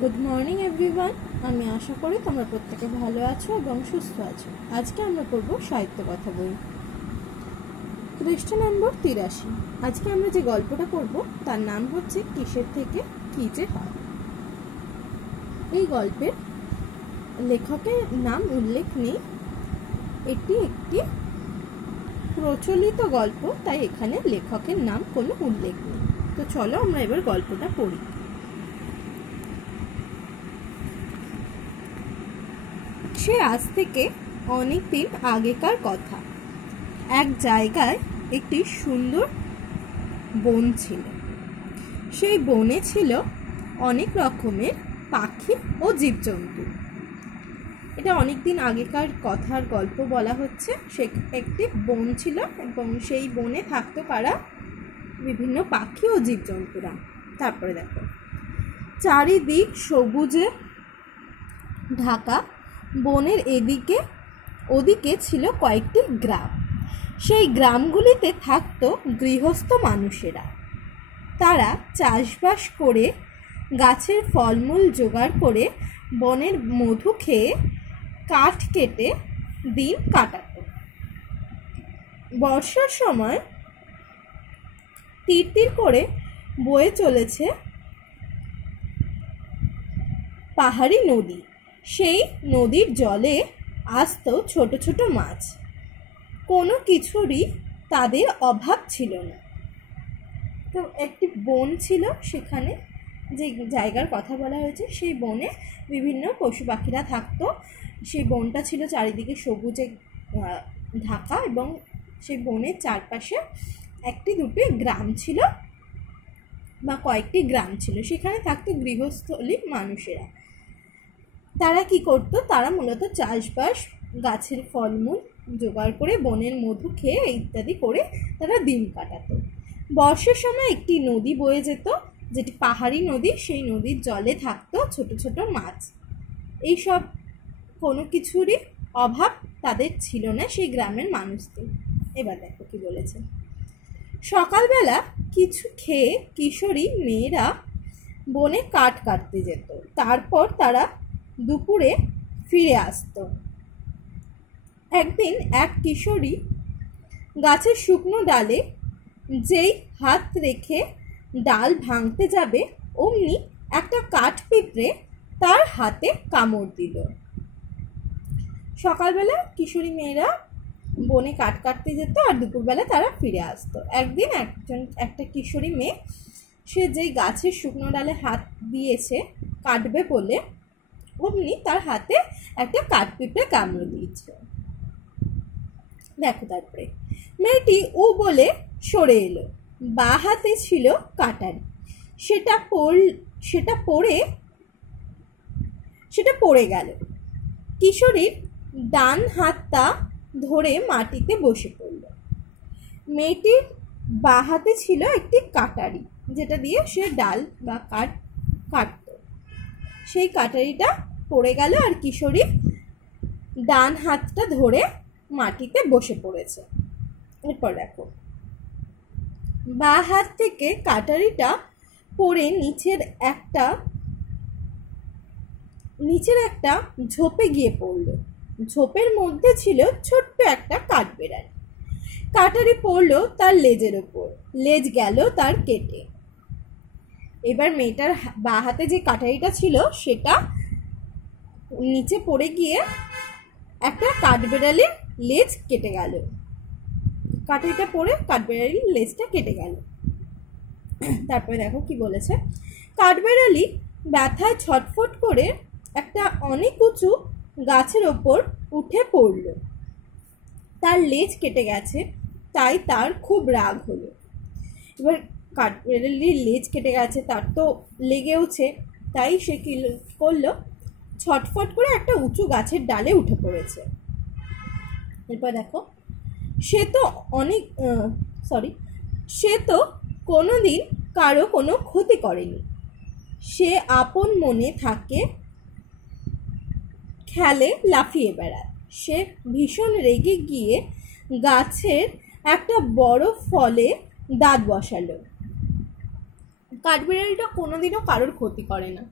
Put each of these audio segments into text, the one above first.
Good morning everyone. আমি আশা করি তোমরা প্রত্যেকে ভালো আছো এবং সুস্থ আছো। আজকে আমরা পড়ব সাহিত্য কথা বই, পৃষ্ঠ নম্বর 83। আজকে আমরা যে গল্পটা পড়ব তার নাম হচ্ছে কিসের থেকে কি যে হয়। এই গল্পের লেখকের নাম উল্লেখ নেই, এটি একটি প্রচলিত গল্প, তাই এখানে লেখকের নাম কোনো উল্লেখ নেই। তো চলো আমরা এবার গল্পটা পড়ি। সে আজ থেকে অনেক দিন আগেকার কথা। এক জায়গায় একটি সুন্দর বন ছিল। সেই বনে ছিল অনেক রকমের পাখি ও জীবজন্তু। এটা অনেক দিন আগেকার কথার গল্প বলা হচ্ছে। সে একটি বন ছিল এবং সেই বনে থাকতো কারা? বিভিন্ন পাখি ও জীবজন্তুরা। তারপরে দেখো, চারিদিক সবুজে ঢাকা। বনের এদিকে ওদিকে ছিল কয়েকটি গ্রাম। সেই গ্রামগুলিতে থাকতো গৃহস্থ মানুষেরা। তারা চাষবাস করে গাছের ফলমূল জোগাড় করে বনের মধু খেয়ে কাঠ কেটে দিন কাটাতো। বর্ষার সময় তীর করে বয়ে চলেছে পাহাড়ি নদী। সেই নদীর জলে আসতো ছোট ছোট মাছ। কোনো কিছুরই তাদের অভাব ছিল না। তো একটি বন ছিল, সেখানে যে জায়গার কথা বলা হয়েছে সেই বনে বিভিন্ন পশু পাখিরা থাকতো। সেই বনটা ছিল চারিদিকে সবুজে ঢাকা এবং সেই বনের চারপাশে একটি দুটি গ্রাম ছিল বা কয়েকটি গ্রাম ছিল। সেখানে থাকতো গৃহস্থলী মানুষেরা। তারা কি করতো? তারা মূলত চাষবাস, গাছের ফলমূল জোগাড় করে বনের মধু খেয়ে ইত্যাদি করে তারা দিন কাটাতো। বর্ষার সময় একটি নদী বয়ে যেত, যেটি পাহাড়ি নদী। সেই নদীর জলে থাকতো ছোট ছোট মাছ। এইসব কোনো কিছুরই অভাব তাদের ছিল না সেই গ্রামের মানুষদের। এবার দেখো কি বলেছে। সকালবেলা কিছু খেয়ে কিশোরী মেয়েরা বনে কাঠ কাটতে যেত। তারপর তারা দুপুরে ফিরে আসতো। একদিন এক কিশোরী গাছের শুকনো ডালে যেই হাত রেখে ডাল ভাঙতে যাবে, অমনি একটা কাঠ পিঁপড়ে তার হাতে কামড় দিল। সকালবেলা কিশোরী মেয়েরা বনে কাঠ কাটতে যেত আর দুপুরবেলা তারা ফিরে আসতো। একদিন একটা কিশোরী মেয়ে, সে যেই গাছের শুকনো ডালে হাত দিয়েছে কাটবে বলে, অমনি তার হাতে একটা কাঠ পিঁপড়ে কামড়ে দিয়েছে। দেখো, তারপরে মেয়েটি ও বলে সরে এলো। বা হাতে ছিল কাটারি। সেটা পড়ে গেল। কিশোরীর ডান হাতটা ধরে মাটিতে বসে পড়ল। মেয়েটির বা হাতে ছিল একটি কাটারি, যেটা দিয়ে সে ডাল বা কাঠ কাটত। সেই কাটারিটা পড়ে গেল আর কিশোরী ডান হাতটা ধরে মাটিতে বসে পড়েছে। এরপর দেখো, বা হাত থেকে কাটারিটা পড়ে নিচের একটা ঝোপে গিয়ে পড়ল। ঝোপের মধ্যে ছিল ছোট্ট একটা কাঠবেড়ালি। কাটারি পড়লো তার লেজের ওপর, লেজ গেল তার কেটে। এবার মেয়েটার বা হাতে যে কাটারিটা ছিল সেটা নিচে পড়ে গিয়ে একটা কাঠবেড়ালির লেজ কেটে গেল। কাটারিটা পড়ে কাঠবেড়ালির লেজটা কেটে গেল। তারপরে দেখো কি বলেছে। কাঠবেড়ালি ব্যথায় ছটফট করে একটা অনেক উঁচু গাছের ওপর উঠে পড়ল। তার লেজ কেটে গেছে, তাই তার খুব রাগ হলো। এবার কাঠবেড়ালির লেজ কেটে গেছে, তার তো লেগেওছে, তাই সে কি করলো? ছটফট করে একটা উঁচু গাছের ডালে উঠে পড়েছে। এরপর দেখো, সে তো কোনোদিন কারো কোনো ক্ষতি করেনি। সে আপন মনে থাকে, খেলে, লাফিয়ে বেড়ায়। সে ভীষণ রেগে গিয়ে গাছের একটা বড় ফলে দাঁত বসালো। কাঠবিড়ালিটা কোনোদিনও কারোর ক্ষতি করে না,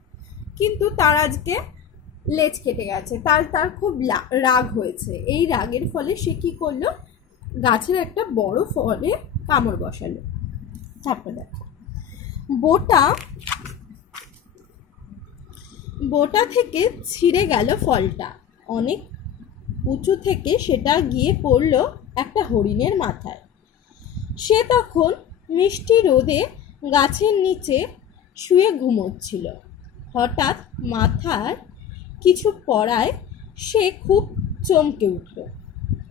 কিন্তু তার আজকে লেজ কেটে গেছে। তার তার খুব রাগ হয়েছে। এই রাগের ফলে সে কি করলো, গাছের একটা বড় ফলে কামড় বসালো। তারপর দেখো বোটা থেকে ছিঁড়ে গেল ফলটা। অনেক উঁচু থেকে সেটা গিয়ে পড়ল একটা হরিণের মাথায়। সে তখন মিষ্টি রোদে গাছের নিচে শুয়ে ঘুমোচ্ছিল। হঠাৎ মাথার কিছু পড়ায় সে খুব চমকে উঠল।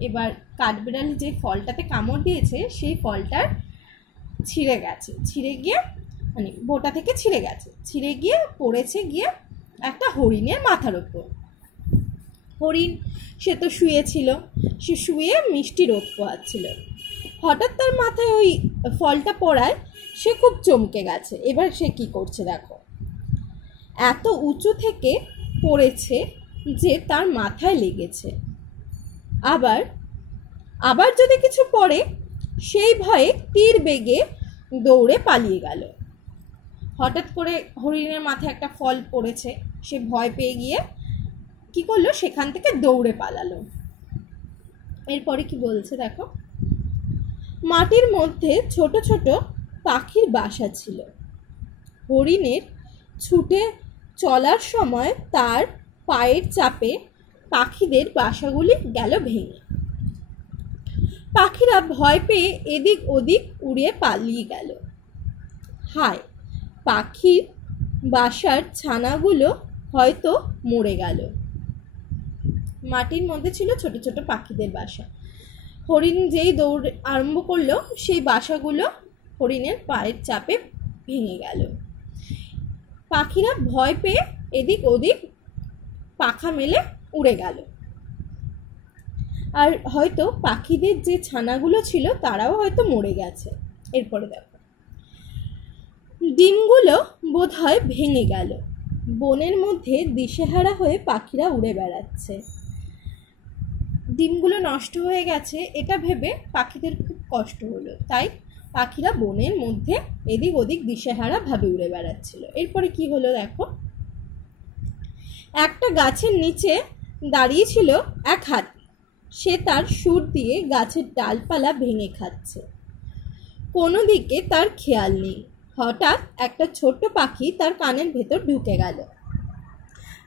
এবার কাঠবিড়াল যে ফলটাতে কামড় দিয়েছে সেই ফলটার ছিঁড়ে গেছে, ছিঁড়ে গিয়ে মানে বোটা থেকে ছিঁড়ে গেছে, ছিঁড়ে গিয়ে পড়েছে গিয়ে একটা হরিণের মাথার ওপর। হরিণ সে তো শুয়েছিল, সে শুয়ে মিষ্টি রোদ পোহাচ্ছিল। হঠাৎ তার মাথায় ওই ফলটা পড়ায় সে খুব চমকে গেছে। এবার সে কি করছে দেখো, এত উঁচু থেকে পড়েছে যে তার মাথায় লেগেছে। আবার যদি কিছু পড়ে, সেই ভয়ে তীর বেগে দৌড়ে পালিয়ে গেল। হঠাৎ করে হরিণের মাথায় একটা ফল পড়েছে, সে ভয় পেয়ে গিয়ে কি করলো, সেখান থেকে দৌড়ে পালালো। এরপরে কি বলছে দেখো, মাটির মধ্যে ছোট ছোট পাখির বাসা ছিল। হরিণের ছুটে চলার সময় তার পায়ের চাপে পাখিদের বাসাগুলি গেল ভেঙে। পাখিরা ভয় পেয়ে এদিক ওদিক উড়ে পালিয়ে গেল। হায়, পাখির বাসার ছানাগুলো হয়তো মরে গেল। মাটির মধ্যে ছিল ছোট ছোট পাখিদের বাসা। হরিণ যেই দৌড় আরম্ভ করলো, সেই বাসাগুলো হরিণের পায়ের চাপে ভেঙে গেল। পাখিরা ভয় পেয়ে এদিক ওদিক পাখা মেলে উড়ে গেল। আর হয়তো পাখিদের যে ছানাগুলো ছিল তারাও হয়তো মরে গেছে। এরপরে দেখো, ডিমগুলো বোধহয় ভেঙে গেল। বনের মধ্যে দিশেহারা হয়ে পাখিরা উড়ে বেড়াচ্ছে। ডিমগুলো নষ্ট হয়ে গেছে এটা ভেবে পাখিদের খুব কষ্ট হলো, তাই পাখিরা বনের মধ্যে এদিক ওদিক দিশেহারা ভাবে উড়ে বেড়াচ্ছিল। এরপরে কি হলো দেখো, একটা গাছের নিচে দাঁড়িয়ে ছিল এক হাতি। সে তার সুর দিয়ে গাছের ডালপালা ভেঙে খাচ্ছে। কোনো দিকে তার খেয়াল নেই। হঠাৎ একটা ছোট্ট পাখি তার কানের ভেতর ঢুকে গেল।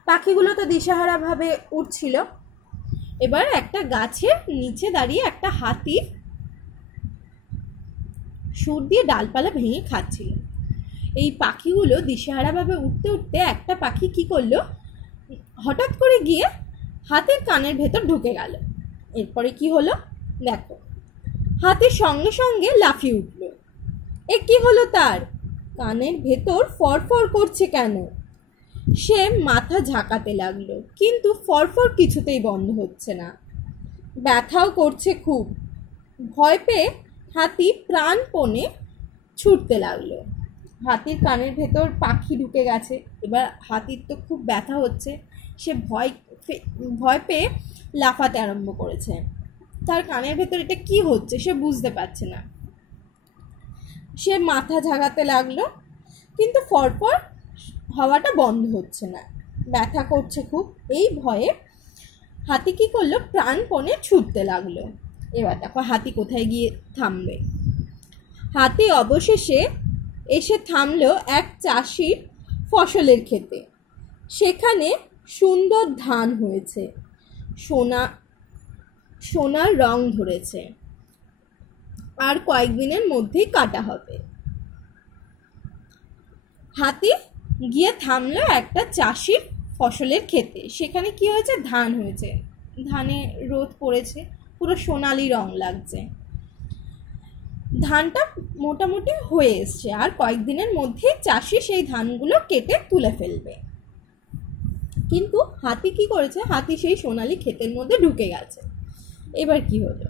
পাখিগুলো তো দিশেহারা ভাবে উঠছিল। এবার একটা গাছের নিচে দাঁড়িয়ে একটা হাতি সুর দিয়ে ডালপালা ভেঙে খাচ্ছিল। এই পাখিগুলো দিশেহারা ভাবে উঠতে উঠতে একটা পাখি কি করলো, হঠাৎ করে গিয়ে হাতির কানের ভেতর ঢুকে গেল। এরপরে কি হলো দেখো, হাতির সঙ্গে সঙ্গে লাফিয়ে উঠল। এ কি হলো, তার কানের ভেতর ফরফর করছে কেন? সে মাথা ঝাঁকাতে লাগলো, কিন্তু ফরফর কিছুতেই বন্ধ হচ্ছে না, ব্যথাও করছে খুব। ভয় পেয়ে হাতি প্রাণপণে ছুটতে লাগলো। হাতির কানের ভেতর পাখি ঢুকে গেছে। এবার হাতির তো খুব ব্যথা হচ্ছে, সে ভয় পেয়ে লাফাতে আরম্ভ করেছে। তার কানের ভেতর এটা কি হচ্ছে সে বুঝতে পারছে না। সে মাথা ঝাঁকাতে লাগলো, কিন্তু ফরফর হওয়াটা বন্ধ হচ্ছে না, ব্যথা করছে খুব। এই ভয়ে হাতি কি করলো, প্রাণপণে ছুটতে লাগলো। এবার দেখো হাতি কোথায় গিয়ে থামবে। হাতি অবশেষে এসে থামলো এক চাষির ফসলের ক্ষেতে। সেখানে সুন্দর ধান হয়েছে, সোনার রং ধরেছে, আর কয়েকদিনের মধ্যেই কাটা হবে। হাতি গিয়ে থামলো একটা চাষির ফসলের ক্ষেতে। সেখানে কি হয়েছে, ধান হয়েছে, ধানে রোদ পড়েছে, পুরো সোনালি রং লাগছে। ধানটা মোটামুটি হয়ে এসছে, আর কয়েকদিনের মধ্যে চাষি সেই ধানগুলো কেটে তুলে ফেলবে। কিন্তু হাতি কি করেছে, হাতি সেই সোনালি ক্ষেতের মধ্যে ঢুকে গেছে। এবার কি হলো,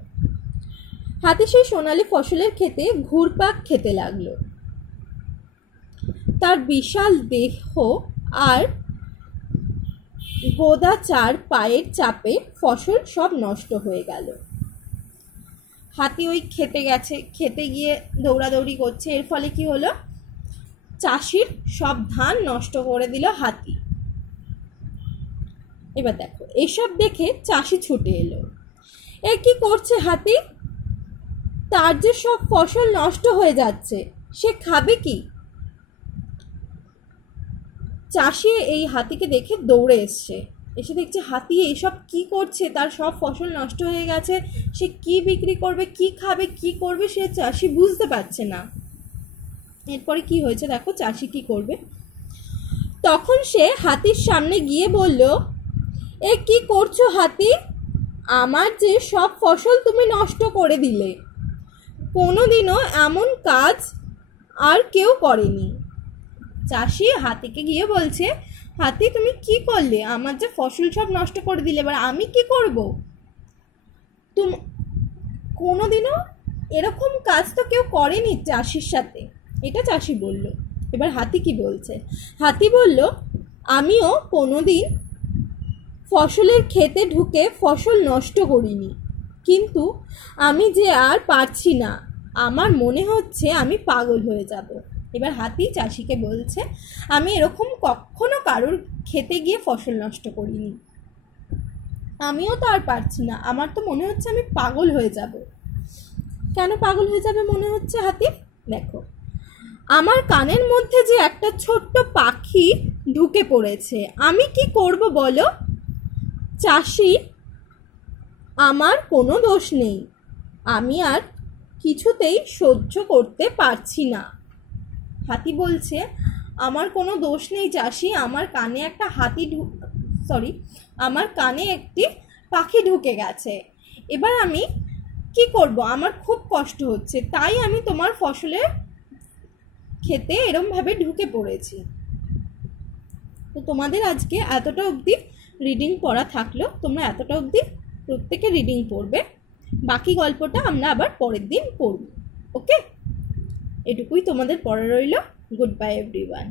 হাতি সেই সোনালি ফসলের ক্ষেতে ঘুরপাক খেতে লাগলো। তার বিশাল দেহ আর গোদা চার পায়ের চাপে ফসল সব নষ্ট হয়ে গেল। হাতি ওই খেতে গেছে, খেতে গিয়ে দৌড়াদৌড়ি করছে। এর ফলে কি হলো, চাষির সব ধান নষ্ট করে দিল হাতি। এবার দেখো, এসব দেখে চাষি ছুটে এলো। এ কি করছে হাতি? তার যে সব ফসল নষ্ট হয়ে যাচ্ছে, সে খাবে কি? চাষি এই হাতিকে দেখে দৌড়ে এসছে, এসে দেখছে হাতি এইসব কি করছে, তার সব ফসল নষ্ট হয়ে গেছে, সে কি বিক্রি করবে, কি খাবে, কি করবে, সে চাষি বুঝতে পারছে না। এরপরে কি হয়েছে দেখো, চাষি কি করবে। তখন সে হাতির সামনে গিয়ে বলল, এ কি করছো হাতি? আমার যে সব ফসল তুমি নষ্ট করে দিলে, কোনোদিনও এমন কাজ আর কেউ করেনি। চাষি হাতিকে গিয়ে বলছে, হাতি তুমি কি করলে? আমার যে ফসল সব নষ্ট করে দিলে, এবার আমি কি করব? তুমি কোনোদিনও এরকম কাজ তো কেউ করেনি চাষির সাথে, এটা চাষি বলল। এবার হাতি কি বলছে? হাতি বলল, আমিও কোনোদিন ফসলের ক্ষেতে ঢুকে ফসল নষ্ট করিনি, কিন্তু আমি যে আর পারছি না, আমার মনে হচ্ছে আমি পাগল হয়ে যাব। এবার হাতি চাষিকে বলছে, আমি এরকম কখনো কারোর খেতে গিয়ে ফসল নষ্ট করিনি, আমিও তো আর পারছি না, আমার তো মনে হচ্ছে আমি পাগল হয়ে যাব। কেন পাগল হয়ে যাবে মনে হচ্ছে হাতি? দেখো, আমার কানের মধ্যে যে একটা ছোট্ট পাখি ঢুকে পড়েছে, আমি কি করব বলো? চাষি, আমার কোনো দোষ নেই, আমি আর কিছুতেই সহ্য করতে পারছি না। হাতি বলছে, আমার কোনো দোষ নেই চাষি, আমার কানে একটা আমার কানে একটি পাখি ঢুকে গেছে, এবার আমি কি করব? আমার খুব কষ্ট হচ্ছে, তাই আমি তোমার ফসলের খেতে এরমভাবে ঢুকে পড়েছি। তো তোমাদের আজকে এতটা অবধি রিডিং পড়া থাকলো, তোমরা এতটা অবধি প্রত্যেকে রিডিং পড়বে, বাকি গল্পটা আমরা আবার পরের দিন পড়ব। ওকে, এটুকুই তোমাদের পড়া রইল। Good bye everyone.